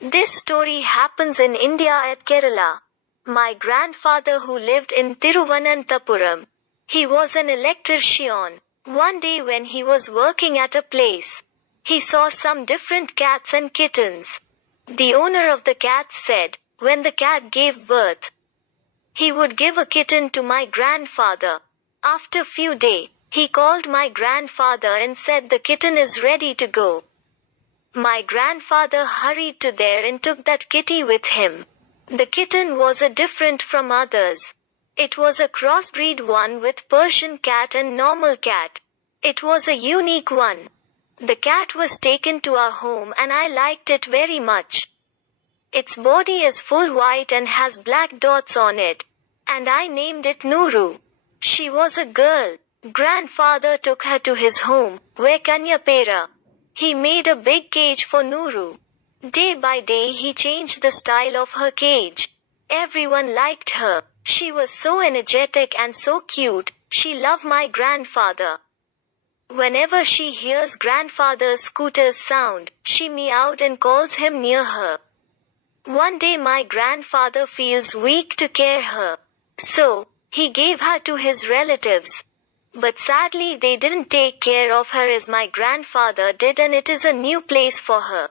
This story happens in India at Kerala. My grandfather who lived in Thiruvananthapuram. He was an electrician. One day when he was working at a place, he saw some different cats and kittens. The owner of the cats said, when the cat gave birth, he would give a kitten to my grandfather. After few days, he called my grandfather and said the kitten is ready to go. My grandfather hurried to there and took that kitty with him. The kitten was a different from others. It was a crossbreed one with Persian cat and normal cat. It was a unique one. The cat was taken to our home and I liked it very much. Its body is full white and has black dots on it. And I named it Nuru. She was a girl. Grandfather took her to his home, where Kanyapera. He made a big cage for Nuru. Day by day he changed the style of her cage. Everyone liked her. She was so energetic and so cute. She loved my grandfather. Whenever she hears grandfather's scooter's sound, she meowed and calls him near her. One day my grandfather feels weak to care her. So, he gave her to his relatives. But sadly they didn't take care of her as my grandfather did and it is a new place for her.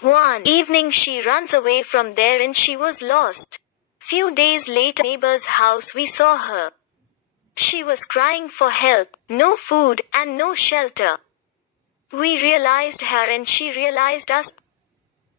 One evening she runs away from there and she was lost. Few days later neighbor's house we saw her. She was crying for help, no food, and no shelter. We realized her and she realized us.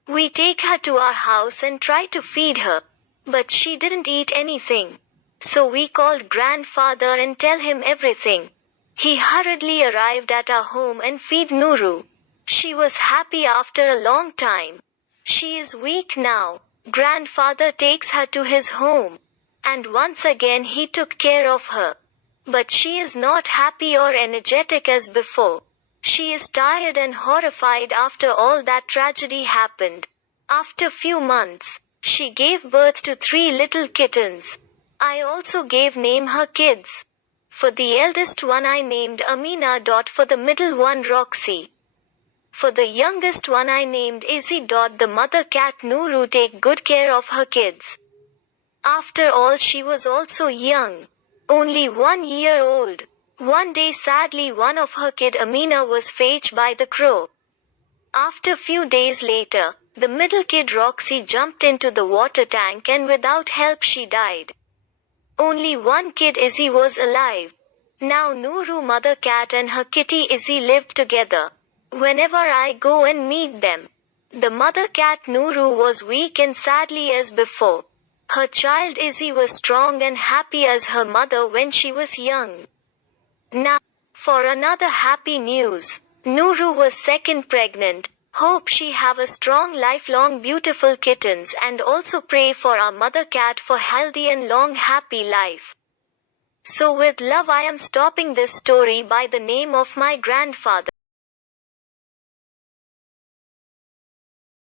We take her to our house and try to feed her. But she didn't eat anything. So we called grandfather and tell him everything. He hurriedly arrived at our home and feed Nuru. She was happy after a long time. She is weak now. Grandfather takes her to his home. And once again he took care of her. But she is not happy or energetic as before. She is tired and horrified after all that tragedy happened. After few months, she gave birth to 3 little kittens. I also gave name her kids. For the eldest one I named Amina. For the middle one Roxy. For the youngest one I named Izzy. The mother cat Nuru take good care of her kids. After all she was also young. Only 1 year old. One day sadly one of her kid Amina was fetched by the crow. After few days later, the middle kid Roxy jumped into the water tank and without help she died. Only one kid Izzy was alive. Now Nuru mother cat and her kitty Izzy lived together. Whenever I go and meet them, the mother cat Nuru was weak and sadly as before. Her child Izzy was strong and happy as her mother when she was young. Now, for another happy news. Nuru was second pregnant. Hope she have a strong lifelong beautiful kittens and also pray for our mother cat for healthy and long happy life. So with love I am stopping this story by the name of my grandfather.